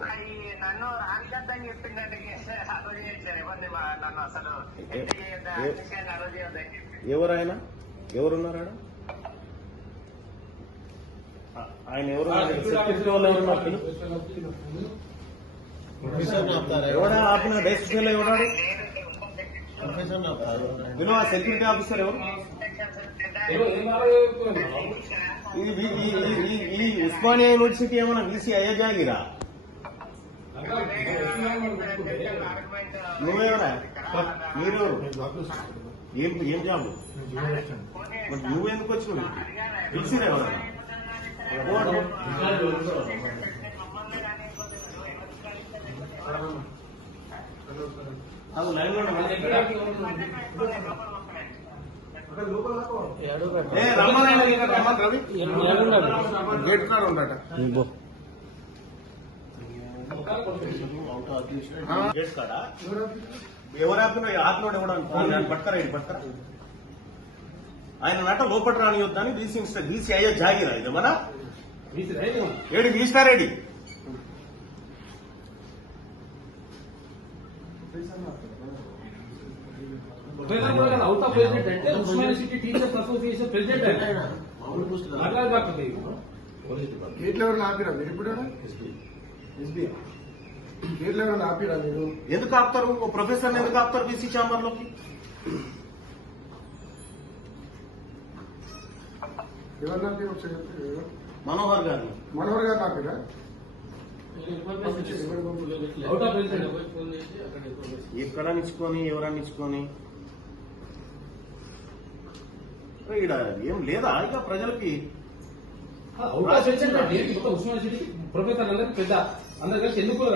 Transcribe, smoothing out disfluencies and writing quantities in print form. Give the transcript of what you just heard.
నన్ను రానికద్దని చెప్పిందంటే అలౌ చేయించారు ఇవ్వండి నన్ను అసలు అలౌ చేయొద్దని చెప్పి. ఎవరైనా ఎవరున్నారు ఆయన ఎవరు సెక్యూరిటీ వాళ్ళు ఎవరున్నారు ఎవడా ఆపిన డెస్క్లో ఎవడాడు వినో ఆ సెక్యూరిటీ ఆఫీసర్ ఎవరు ఈ ఉస్మానియా యూనివర్సిటీ ఏమన్నా వీసీ అయ్యజాగిరా నువ్వేవరా మీరెవరు ఏం జాబు మరి నువ్వెందుకు వచ్చినావు పిలిచిరా ఎవరన్నా అది లైన్ లో గేట్ కాడ ఉండట గేట్ కాడ ఎవరు ఆపినా ఆపినోడు ఎవడానికి పట్టుకరా ఇది పట్టుకరా ఆయన నట లోపల రానియొద్దని వీసీ అయ్యా జాగిరా ఇది మన ఏడి వీస్తారేడి అవుట్ ఆఫ్ ప్రెసిడెంట్ అంటే Osmania city teachers association president గేట్లు ఎవరైనా ఆపిరా మీరు ఇప్పుడు గేట్లు ఎవరైనా ఆపిరా మీరు ఎందుకు ఆపుతారు ప్రొఫెసర్ ఎందుకు ఆపుతారు బీసీ ఛాంబర్ లోకి ఎవరు మనోహర్ గారిని మనోహర్ గారు ఆపిరా అవుట్ ఆఫ్ ప్రెసిడెంట్ ఎక్కడ నిచ్చుకొని ఎవరన్నా ఇచ్చుకొని ఇక్కడ ఏం లేదా ఇక ప్రజలకి అవుట్ ఆఫ్ ప్రెసిడెంట్ అంటే మొత్తం ఉస్మానియా సిటీ ప్రొఫెసర్ అందరికి పెద్ద అందరు కలిసి ఎన్నుకోరు